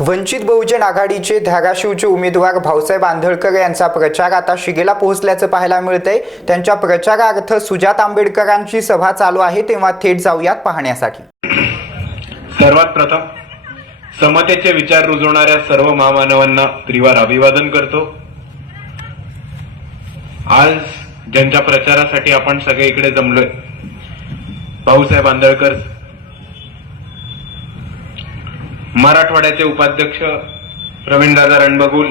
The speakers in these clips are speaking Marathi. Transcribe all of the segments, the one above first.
वंचित बहुजन आघाडीचे धाराशिवचे उमेदवार भाऊसाहेब आंधळकर यांचा प्रचार आता शिगेला पोहोचल्याचं पाहायला मिळतंय. त्यांच्या प्रचारार्थ सुजात आंबेडकरांची सभा चालू आहे तेव्हा थेट जाऊयात पाहण्यासाठी. सर्वात प्रथम समतेचे विचार रुजवणाऱ्या सर्व महामानवांना त्रिवार अभिवादन करतो. आज ज्यांच्या प्रचारासाठी आपण सगळे इकडे जमलोय भाऊसाहेब आंधळकर मराठवाड्याचे उपाध्यक्ष प्रवीणदादा रणबगुल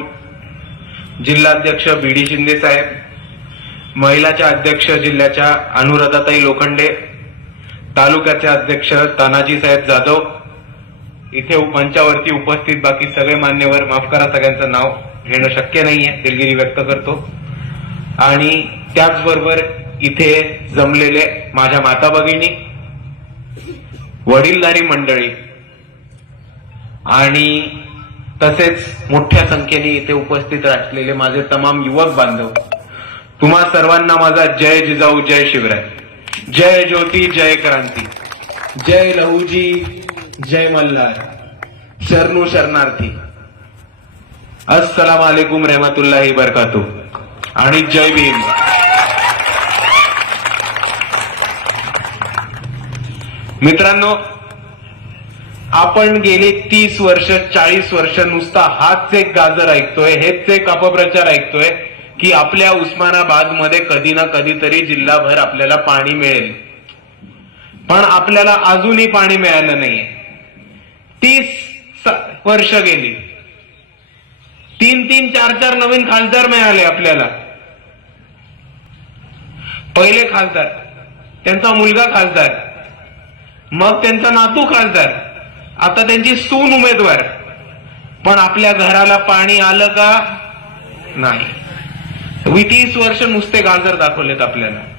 जिल्हाध्यक्ष बी डी शिंदे साहेब महिलाच्या अध्यक्ष जिल्ह्याच्या अनुराधाताई लोखंडे तालुक्याचे अध्यक्ष तानाजी साहेब जाधव इथे मंचावरती उपस्थित बाकी सगळे मान्यवर माफ करा सगळ्यांचं नाव घेणं शक्य नाहीये दिलगिरी व्यक्त करतो. आणि त्याचबरोबर इथे जमलेले माझ्या माता भगिनी वडीलधारी मंडळी आणि तसेच मोठ्या संख्येने इथे उपस्थित असलेले माझे तमाम युवक बांधव तुम्हा सर्वांना माझा जय जिजाऊ जय शिवराय. जय ज्योती जय क्रांती. जय लहूजी जय मल्हार. शरणू शरणार्थी. अस्सलाम वालेकुम रहमतुल्लाही बरकातू आणि जय भीम. मित्रांनो आपण गेले तीस वर्ष चाळीस वर्ष नुसता हाच एक गाजर ऐकतोय हेच एक अपप्रचार ऐकतोय की आपल्या उस्मानाबादमध्ये कधी ना कधीतरी जिल्हाभर आपल्याला पाणी मिळेल. पण आपल्याला अजूनही पाणी मिळालं नाहीये. तीस वर्ष गेली. तीन तीन चार चार नवीन खासदार मिळाले आपल्याला. पहिले खासदार त्यांचा मुलगा खासदार मग त्यांचा नातू खासदार. आता त्यांची सून उमेदवार. पण आपल्या घराला पाणी आलं का? नाही. वी तीस वर्ष नुसते गाजर दाखवलेत आपल्याला.